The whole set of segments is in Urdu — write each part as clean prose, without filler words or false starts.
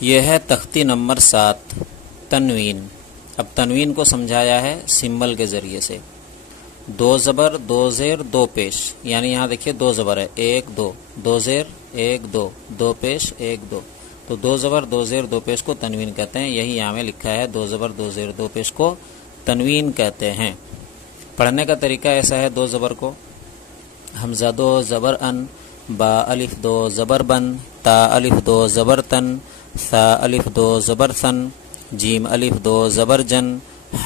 یہ ہے تختی نمبر 7 تنوین۔ اب تنوین کو سمجھایا ہے سمبل کے ذریعے سے۔ 2 زبر 2 زیر 2 پیش، یعنی یہاں دیکھیے 2 زبر ہے 1 2، 2 زیر 1 2، 2 پیش 1 2، تو 2 زبر 2 زیر 2 پیش کو تنوین کہتے ہیں۔ یہی یہاں میں لکھا ہے 2 زبر 2 زیر 2 پیش کو تنوین کہتے ہیں۔ پڑھنے کا طریقہ ایسا ہے 2 زبر کو، حمزہ 2 زبر ان، با الف 2 زبر بن، تا الف 2 زبر تن، ثا الف 2 زبر ثن، جیم الف 2 زبر جن،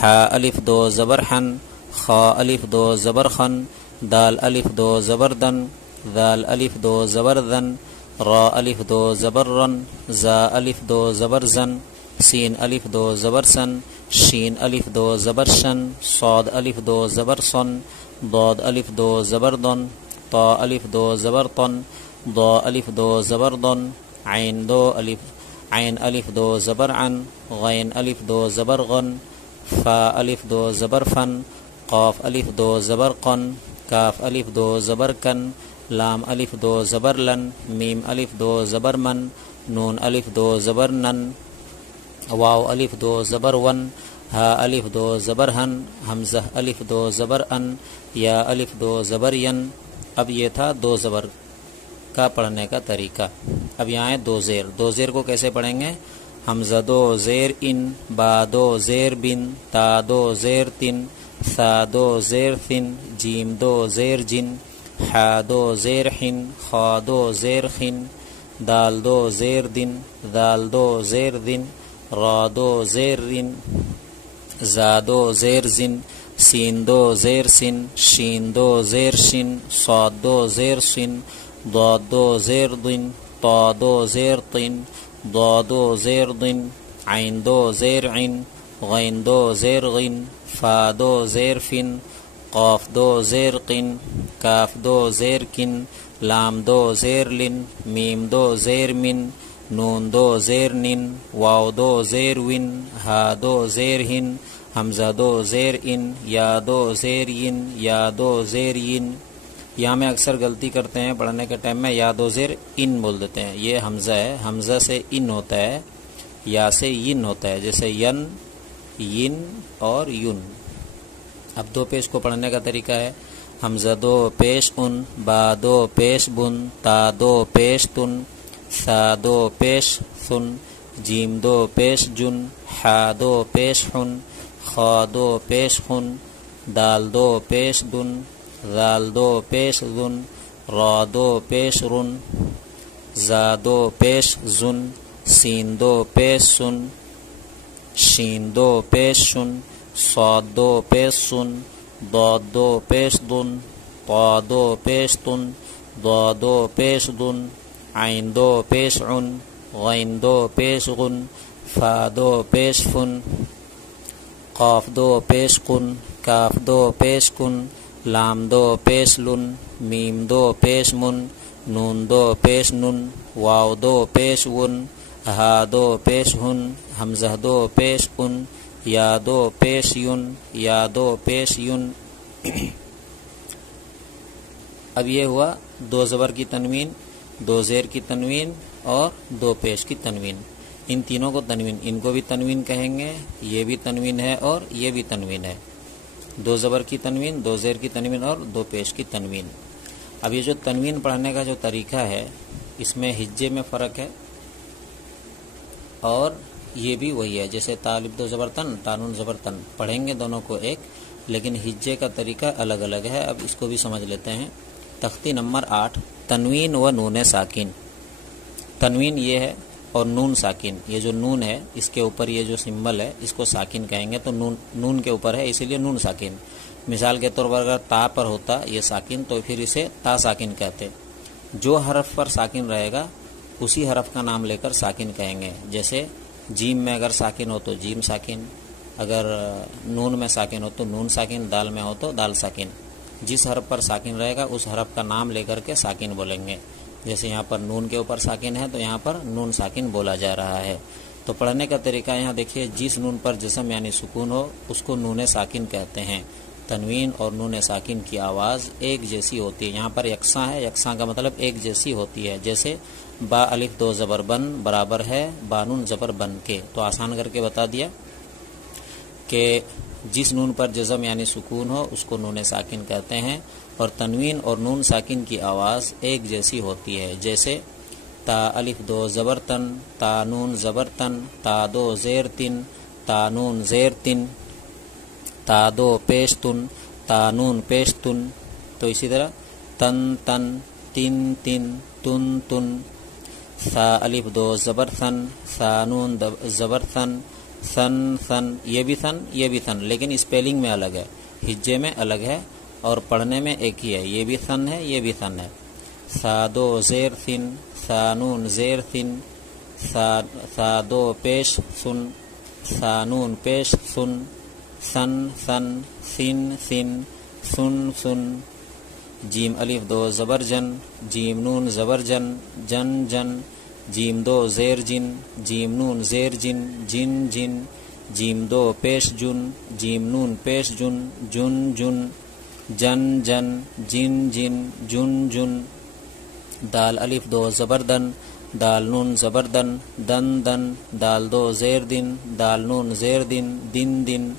حا الف 2 زبر حن، خا الف 2 زبر خن، دال الف 2 زبر دن، ذال الف 2 زبر ذن، را الف 2 زبر رن، زا الف 2 زبر زن، سین الف 2 زبر سن، شین الف 2 زبر شن، صاد الف 2 زبر صن، ضاد الف 2 زبر دن، طا الف 2 زبر طن، ضا الف 2 زبر ضن، عین الف 2 زبر عن، غین الف 2 زبر غن، فا الف 2 زبر فن، قاف الف 2 زبر قن، کاف الف 2 زبر کن، لام الف 2 زبر لن، میم الف 2 زبر من، نون الف 2 زبر نن، واو الف 2 زبر ون، ہا الف 2 زبر ہن، حمزہ الف 2 زبر ان، یا الف 2 زبر ین۔ اب یہ تھا 2 زبر کا پڑھنے کا طریقہ۔ اب یہاں ہے 2 زیر۔ 2 زیر کو کیسے پڑھیں گے؟ حمزہ 2 زیر ان، با 2 زیر بن، تا 2 زیر تن، ثا 2 زیر ثن، جیم 2 زیر جن، حا 2 زیر حن، خا 2 زیر خن، دال 2 زیر دن، ذال 2 زیر دن، را 2 زیر رن، زا 2 زیر زن، سین 2 زیر سن، شین 2 زیر شن، صاد 2 زیر سن، ضاد 2 زیر ضن، طا 2 زیر طن، ضا 2 زیر ضن، عین 2 زیر عن، غین 2 زیر غن، فا 2 زیر فن، قاف 2 زیر قن، کاف 2 زیر کن، لام 2 زیر لن، میم 2 زیر من، نون 2 زیر نن، واو 2 زیر ون، ہا 2 زیر ہن، حمزہ 2 زیر ان، یا 2 زیر ین، یا 2 زیر ین۔ یہاں میں اکثر غلطی کرتے ہیں پڑھنے کے ٹائم میں، یا 2 زیر ان بول دیتے ہیں۔ یہ حمزہ ہے، حمزہ سے ان ہوتا ہے، یا سے ین ہوتا ہے، جیسے ین، ین اور یون۔ اب 2 پیش کو پڑھنے کا طریقہ ہے حمزہ 2 پیش ان، با 2 پیش بن، تا 2 پیش تن، ثا 2 پیش ثن، جیم 2 پیش جن، حا 2 پیش حن، خا 2 پیش خن، دال 2 پیش دن، ذال 2 پیش ذن، را 2 پیش رن، زا 2 پیش زن، سین 2 پیش سن، شین 2 پیش شن، صاد 2 پیش سن، ضاد 2 پیش دن، طا 2 پیش تن، ضا 2 پیش دن، عین 2 پیش عن، غین 2 پیش غن، فا 2 پیش فن، قاف 2 پیش قن، کاف 2 پیش کن، لام 2 پیش لن، میم 2 پیش من، نون 2 پیش نن، واو 2 پیش ون، ہا 2 پیش ہن، حمزہ 2 پیش ان، یا 2 پیش یون، یا 2 پیش یون۔ اب یہ ہوا 2 زبر کی تنوین، 2 زیر کی تنوین اور 2 پیش کی تنوین۔ ان تینوں کو تنوین، ان کو بھی تنوین کہیں گے، یہ بھی تنوین ہے اور یہ بھی تنوین ہے۔ 2 زبر کی تنوین، 2 زیر کی تنوین اور 2 پیش کی تنوین۔ اب یہ جو تنوین پڑھنے کا جو طریقہ ہے، اس میں ہجے میں فرق ہے، اور یہ بھی وہی ہے، جیسے طالب 2 زبر تن، تانون زبر تن پڑھیں گے دونوں کو ایک، لیکن ہجے کا طریقہ الگ الگ ہے۔ اب اس کو بھی سمجھ لیتے ہیں۔ تختی نمبر 8 تنوین و نون ساکن۔ تنوین یہ ہے اور نون ساکن، یہ جو نون ہے اس کے اوپر یہ جو سمبل ہے اس کو ساکن کہیں گے، تو نون کے اوپر ہے اسی لیے نون ساکن۔ مثال کے طور پر اگر تا پر ہوتا یہ ساکن تو پھر اسے تا ساکن کہتے۔ جو حرف پر ساکن رہے گا اسی حرف کا نام لے کر ساکن کہیں گے، جیسے جیم میں اگر ساکن ہو تو جیم ساکن، اگر نون میں ساکن ہو تو نون ساکن، دال میں ہو تو دال ساکن۔ جس حرف پر ساکن رہے گا اس حرف کا نام لے کر کے ساکن بولیں گے۔ جیسے یہاں پر نون کے اوپر ساکن ہے تو یہاں پر نون ساکن بولا جا رہا ہے۔ تو پڑھنے کا طریقہ یہاں دیکھیے، جس نون پر جسم یعنی سکون ہو اس کو نون ساکن کہتے ہیں۔ تنوین اور نون ساکن کی آواز ایک جیسی ہوتی ہے، یہاں پر یکساں ہے، یکساں کا مطلب ایک جیسی ہوتی ہے، جیسے با الف دو زبر بن برابر ہے با نون زبر بن کے. تو آسان کر کے بتا دیا کہ جس نون پر جزم یعنی سکون ہو اس کو نون ساکن کہتے ہیں، اور تنوین اور نون ساکن کی آواز ایک جیسی ہوتی ہے. جیسے تا الف دو زبر تن، تا نون زبر تن، تا دو زیر تن، تا نون زیر تن، تا دو پیش تن، تا نون پیش تن. تو اسی طرح تن تن، تن تن، تن تن. ثا الف دو زبر ثن، ثا نون زبر ثن، ثن ثن. یہ بھی ثن یہ بھی ثن، لیکن اسپیلنگ میں الگ ہے، ہجے میں الگ ہے اور پڑھنے میں ایک ہی ہے. یہ بھی ثن ہے یہ بھی ثن ہے. ثا دو زیر ثن، ثا نون زیر ثن، ثا دو پیش ثن، ثا نون پیش ثن، ثن ثن، ثن ثن، ثن ثن. جیم الف دو زبر جن، جیم نون زبر جن، جن جن. جیم دو زیر جن، جیم نون زیر جن، جن جن. جیم دو پیش جن، جیم نون پیش جن، جن جن. جن جن، جن جن، جن جن. دال الف دو زبر دن، دال نون زبر دن، دن دن. دال دو زیر دن، دال نون زیر دن، دن دن.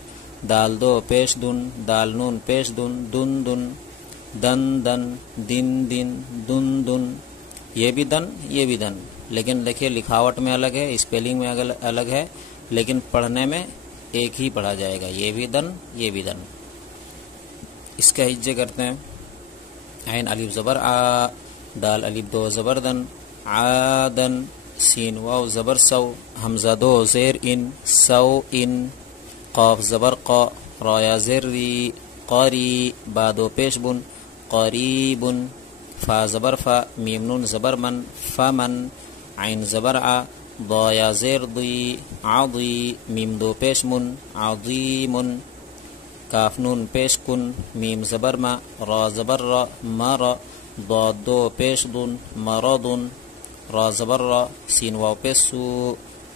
دال دو پیش دن، دال نون پیش دن، دن دن. دن دن، دن دن، دن دن. یہ بھی دن یہ بھی دن، لیکن دیکھیے لکھاوٹ میں الگ ہے، اسپیلنگ میں الگ ہے، لیکن پڑھنے میں ایک ہی پڑھا جائے گا. یہ بھی دن یہ بھی دن. اس کا ہجے کرتے ہیں. عین الف زبر آ، دال الف دو زبر دن، عادن. سین واو زبر سو، حمزہ دو زیر ان، سو ان. قاف زبر قا، را یا زیر ری، قاری. با دو پیش بن، قریب. فا زبر فا، میم نون زبر من، فمن. عین زبر آ، ضا یا زیر ضی، عضی. میم دو پیش من، عظیم. کاف نون پیش کن، میم زبر ما، را زبر را، مرا. ضاد دو پیش دن، مرض. را زبر را. سین واو پیش سو،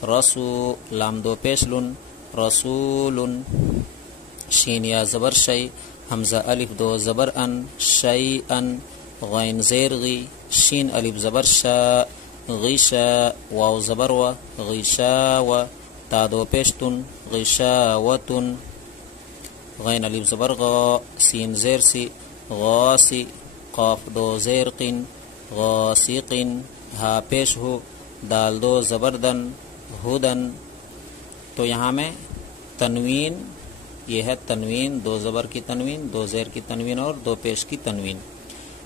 رسو. لام دو پیش لن، رسول. شین یا زبر شی، حمزہ الف دو زبر ان، شی ان. غین زیر غی، شین الف زبر شا، غشا. واو زبر و، غشا و. تا دو پیشتن، غشا وتن. غین الف زبر غا، سین زیر سی، غاسی. قاف دو زیر قن، غاسقن. ہا پیش ہو، دال دو زبردن، ہدن. تو یہاں میں تنوین، یہ ہے تنوین، دو زبر کی تنوین، دو زیر کی تنوین اور دو پیش کی تنوین.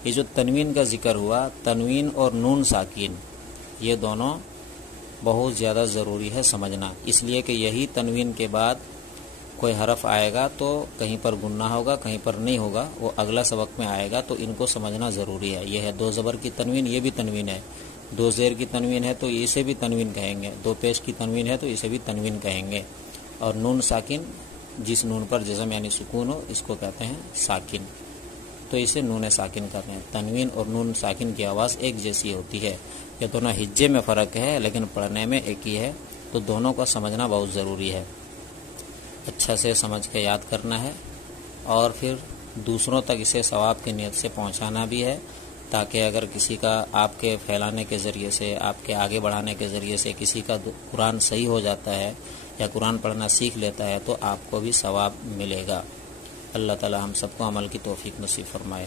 یہ جو تنوین کا ذکر ہوا، تنوین اور نون ساکین، یہ دونوں بہت زیادہ ضروری ہے سمجھنا، اس لیے کہ یہی تنوین کے بعد کوئی حرف آئے گا تو کہیں پر گننا ہوگا کہیں پر نہیں ہوگا، وہ اگلا سبق میں آئے گا، تو ان کو سمجھنا ضروری ہے. یہ ہے دو زبر کی تنوین، یہ بھی تنوین ہے. دو زیر کی تنوین ہے تو اسے بھی تنوین کہیں گے. دو پیش کی تنوین ہے تو اسے بھی تنوین کہیں گے. اور نون ساکن، جس نون پر جزم یعنی سکون ہو اس کو کہتے ہیں ساکن، تو اسے نون ساکن کہتے ہیں. تنوین اور نون ساکن کی آواز ایک جیسی ہوتی ہے. یہ دونوں ہجے میں فرق ہے لیکن پڑھنے میں ایک ہی ہے، تو دونوں کو سمجھنا بہت ضروری ہے. اچھا سے سمجھ کے یاد کرنا ہے اور پھر دوسروں تک اسے ثواب کی نیت سے پہنچانا بھی ہے، تاکہ اگر کسی کا آپ کے پھیلانے کے ذریعے سے، آپ کے آگے بڑھانے کے ذریعے سے کسی کا قرآن صحیح ہو جاتا ہے یا قرآن پڑھنا سیکھ لیتا ہے تو آپ کو بھی ثواب ملے گا. اللہ تعالی ہم سب کو عمل کی توفیق نصیب فرمائے.